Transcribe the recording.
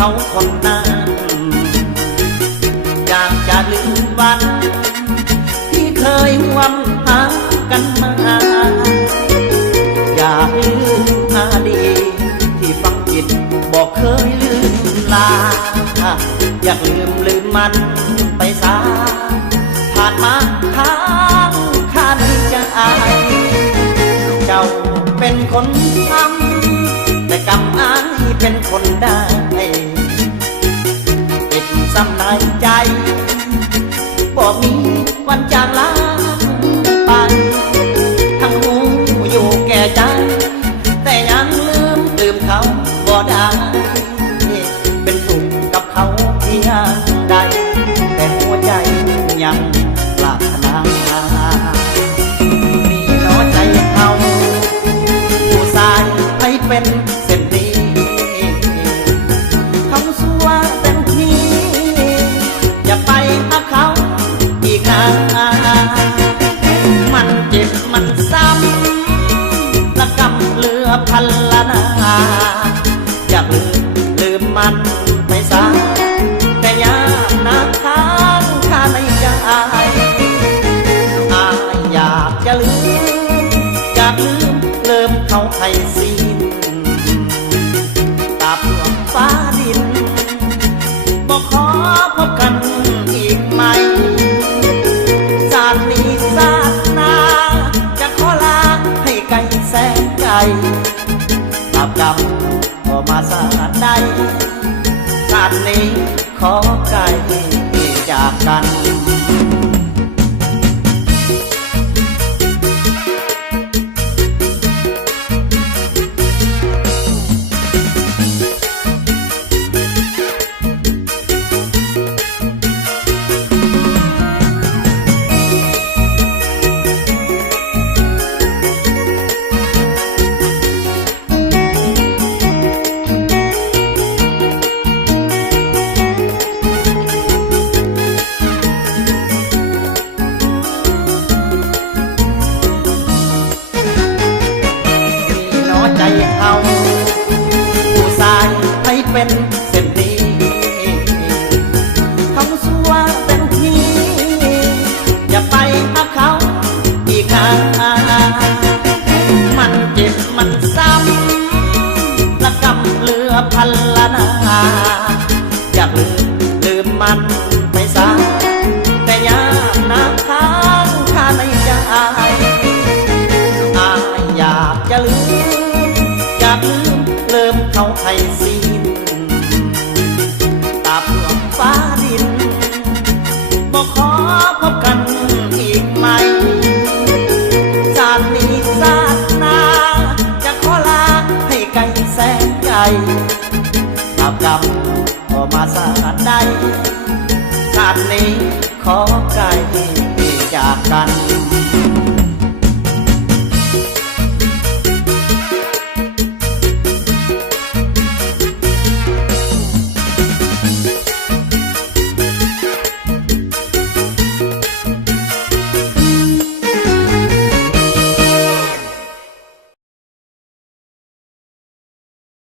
เขาคนนั้นอยากจะลืมวันที่เคยห่วงหากันมาอยากลืมอดีตที่ฝังจิตบอกเคยลืมลาอยากลืมมันไปซะผ่านมาค้างคาในใจเจ้าเป็นคนทำแต่กรรมอ้ายเป็นคนได้ติดซ้ำในใจบอกมีวันจางลาไปทั้งหูอยู่แก่ใจแต่ยังลืมเขาบ่ได้เป็นสุขกับเขาเพียงใดแต่หัวใจยังปรารถนามีน้อใจเขาผู้ชายให้เป็นเส้นนี้เขาสัวเต็มที่อย่าไปหาเขาอีกนะมันเจ็บมันซ้ำละกำเหลือพันละนาอยากลืมมันไปซะแต่ยามนาค้างคาในใจอยากจะอยากลืมเขาให้สิ้นตาเพื่อฟ้าดินบอกขอพบกันอีกไหมชาตินี้ชาติหน้าจะขอลาให้ไกลแสนไกลบาปกรรมพอมาสาดใดชาตินี้ขอไกลจากกันใจเขาผู้ชายให้เป็นเส้นนี้เขาสัวเต็มที่อย่าไปหาเขาอีกนะมันเจ็บมันซ้ำละกำเหลือพันละนาอยากลืมมันไปซะแต่ยามนาค้างคาในใจอยากจะอยากลืมเขาให้สิ้นตาเพื่อฟ้าดินบอกขอพบกันอีกไหมชาตินี้ชาติหน้าจะขอลาให้ไกลแสนไกลบาปกรรมพอมาสาดใดชาตินี้ขอไกลจากกัน